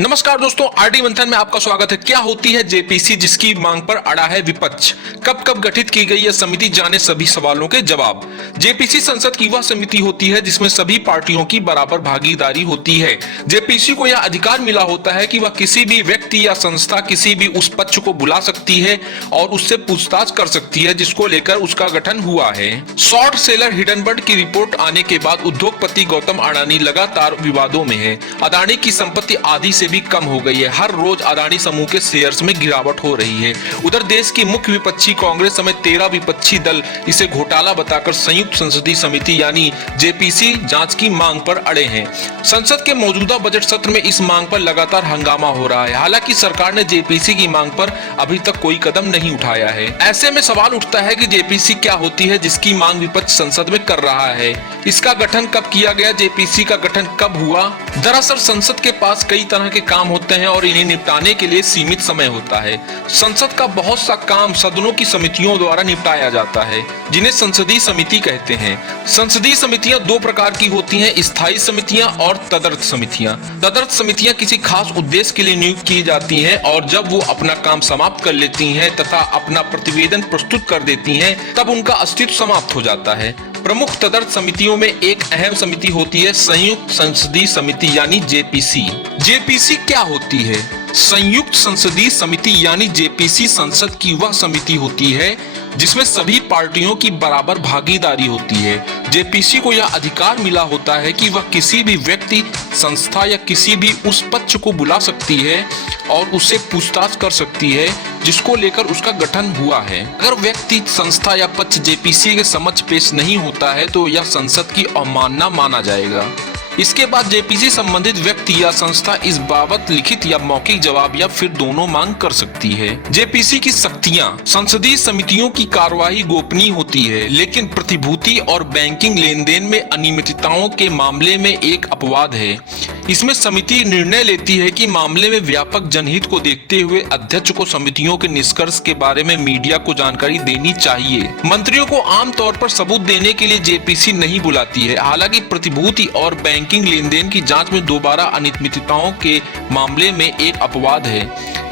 नमस्कार दोस्तों, आरडी मंथन में आपका स्वागत है। क्या होती है जेपीसी जिसकी मांग पर अड़ा है विपक्ष? कब कब गठित की गई यह समिति, जाने सभी सवालों के जवाब। जेपीसी संसद की वह समिति होती है जिसमें सभी पार्टियों की बराबर भागीदारी होती है। जेपीसी को यह अधिकार मिला होता है कि वह किसी भी व्यक्ति या संस्था किसी भी उस पक्ष को बुला सकती है और उससे पूछताछ कर सकती है जिसको लेकर उसका गठन हुआ है। शॉर्ट सेलर हिडनबर्ग की रिपोर्ट आने के बाद उद्योगपति गौतम अडानी लगातार विवादों में है। अडानी की संपत्ति आधी से भी कम हो गई है। हर रोज अडानी समूह के शेयर्स में गिरावट हो रही है। उधर देश की मुख्य विपक्षी कांग्रेस समेत 13 विपक्षी दल इसे घोटाला बताकर संयुक्त संसदीय समिति यानी जेपीसी जांच की मांग पर अड़े हैं। संसद के मौजूदा बजट सत्र में इस मांग पर लगातार हंगामा हो रहा है। हालांकि सरकार ने जेपीसी की मांग पर अभी तक कोई कदम नहीं उठाया है। ऐसे में सवाल उठता है कि जेपीसी क्या होती है जिसकी मांग विपक्ष संसद में कर रहा है। इसका गठन कब किया गया, जेपीसी का गठन कब हुआ? दरअसल संसद के पास कई तरह के काम होते हैं और इन्हें निपटाने के लिए सीमित समय होता है। संसद का बहुत सा काम सदनों की समितियों द्वारा निपटाया जाता है जिन्हें संसदीय समिति कहते हैं। संसदीय समितियां दो प्रकार की होती हैं, स्थायी समितियां और तदर्थ समितियां। तदर्थ समितियां किसी खास उद्देश्य के लिए नियुक्त की जाती हैं और जब वो अपना काम समाप्त कर लेती हैं तथा अपना प्रतिवेदन प्रस्तुत कर देती हैं तब उनका अस्तित्व समाप्त हो जाता है। प्रमुख तदर्थ समितियों में एक अहम समिति होती है संयुक्त संसदीय समिति यानी जेपीसी। जेपीसी क्या होती है? संयुक्त संसदीय समिति यानी जेपीसी संसद की वह समिति होती है जिसमें सभी पार्टियों की बराबर भागीदारी होती है। जेपीसी को यह अधिकार मिला होता है कि वह किसी भी व्यक्ति, संस्था या किसी भी उस पक्ष को बुला सकती है और उससे पूछताछ कर सकती है जिसको लेकर उसका गठन हुआ है। अगर व्यक्ति, संस्था या पक्ष जेपीसी के समक्ष पेश नहीं होता है तो यह संसद की अवमानना माना जाएगा। इसके बाद जेपीसी संबंधित व्यक्ति या संस्था इस बाबत लिखित या मौखिक जवाब या फिर दोनों मांग कर सकती है। जेपीसी की शक्तियां: संसदीय समितियों की कार्यवाही गोपनीय होती है, लेकिन प्रतिभूति और बैंकिंग लेन देन में अनियमितताओं के मामले में एक अपवाद है। इसमें समिति निर्णय लेती है कि मामले में व्यापक जनहित को देखते हुए अध्यक्ष को समितियों के निष्कर्ष के बारे में मीडिया को जानकारी देनी चाहिए। मंत्रियों को आमतौर पर सबूत देने के लिए जेपीसी नहीं बुलाती है। हालांकि प्रतिभूति और बैंकिंग लेन देन की जांच में दोबारा अनियमितताओं के मामले में एक अपवाद है।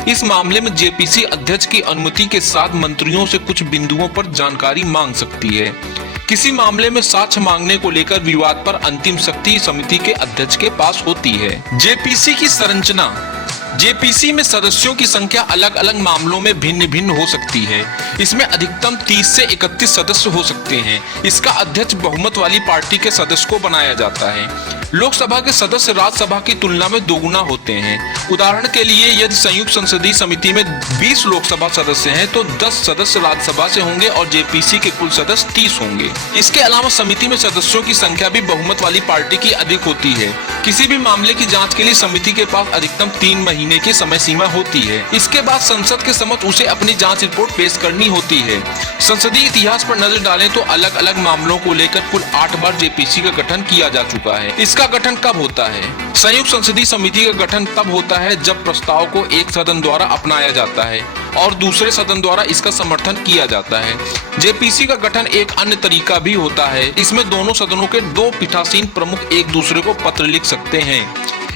इस मामले में जेपीसी अध्यक्ष की अनुमति के साथ मंत्रियों से कुछ बिंदुओं पर जानकारी मांग सकती है। किसी मामले में साक्ष्य मांगने को लेकर विवाद पर अंतिम शक्ति समिति के अध्यक्ष के पास होती है। जेपीसी की संरचना: जेपीसी में सदस्यों की संख्या अलग अलग मामलों में भिन्न भिन्न हो सकती है। इसमें अधिकतम 30 से 31 सदस्य हो सकते हैं। इसका अध्यक्ष बहुमत वाली पार्टी के सदस्य को बनाया जाता है। लोकसभा के सदस्य राज्यसभा की तुलना में दोगुना होते हैं। उदाहरण के लिए यदि संयुक्त संसदीय समिति में 20 लोकसभा सदस्य हैं तो 10 सदस्य राज्यसभा से होंगे और जेपीसी के कुल सदस्य 30 होंगे। इसके अलावा समिति में सदस्यों की संख्या भी बहुमत वाली पार्टी की अधिक होती है। किसी भी मामले की जांच के लिए समिति के पास अधिकतम 3 महीने की समय सीमा होती है। इसके बाद संसद के समक्ष उसे अपनी जांच रिपोर्ट पेश करनी होती है। संसदीय इतिहास पर नजर डालें तो अलग अलग मामलों को लेकर कुल 8 बार जेपीसी का गठन किया जा चुका है। इसका गठन कब होता है? संयुक्त संसदीय समिति का गठन तब होता है जब प्रस्ताव को एक सदन द्वारा अपनाया जाता है और दूसरे सदन द्वारा इसका समर्थन किया जाता है। जेपीसी का गठन एक अन्य तरीका भी होता है। इसमें दोनों सदनों के 2 पीठासीन प्रमुख एक दूसरे को पत्र लिख सकते हैं,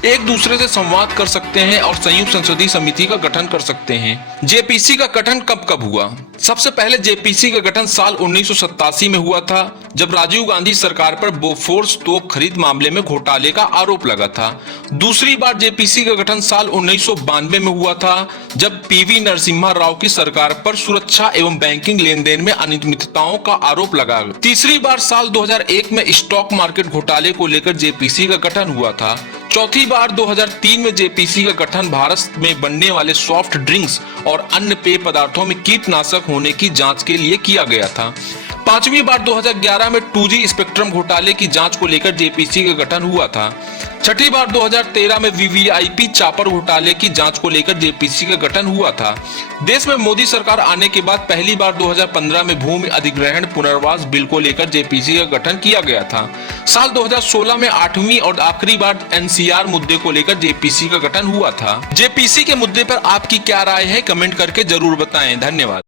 एक दूसरे से संवाद कर सकते हैं और संयुक्त संसदीय समिति का गठन कर सकते हैं। जेपीसी का गठन कब कब हुआ? सबसे पहले जेपीसी का गठन साल 1987 में हुआ था जब राजीव गांधी सरकार पर बोफोर्स तोप खरीद मामले में घोटाले का आरोप लगा था। दूसरी बार जेपीसी का गठन साल 1992 में हुआ था जब पीवी नरसिम्हा राव की सरकार पर सुरक्षा एवं बैंकिंग लेन देन में अनियमितताओं का आरोप लगा। तीसरी बार साल 2001 में स्टॉक मार्केट घोटाले को लेकर जेपीसी का गठन हुआ था। चौथी बार 2003 में जेपीसी का गठन भारत में बनने वाले सॉफ्ट ड्रिंक्स और अन्य पेय पदार्थों में कीटनाशक होने की जांच के लिए किया गया था। पांचवी बार 2011 में 2G स्पेक्ट्रम घोटाले की जांच को लेकर जेपीसी का गठन हुआ था। छठी बार 2013 में वीवीआईपी चापर घोटाले की जांच को लेकर जेपीसी का गठन हुआ था। देश में मोदी सरकार आने के बाद पहली बार 2015 में भूमि अधिग्रहण पुनर्वास बिल को लेकर जेपीसी का गठन किया गया था। साल 2016 में 8वीं और आखिरी बार एनसीआर मुद्दे को लेकर जेपीसी का गठन हुआ था। जेपीसी के मुद्दे पर आपकी क्या राय है, कमेंट करके जरूर बताएं। धन्यवाद।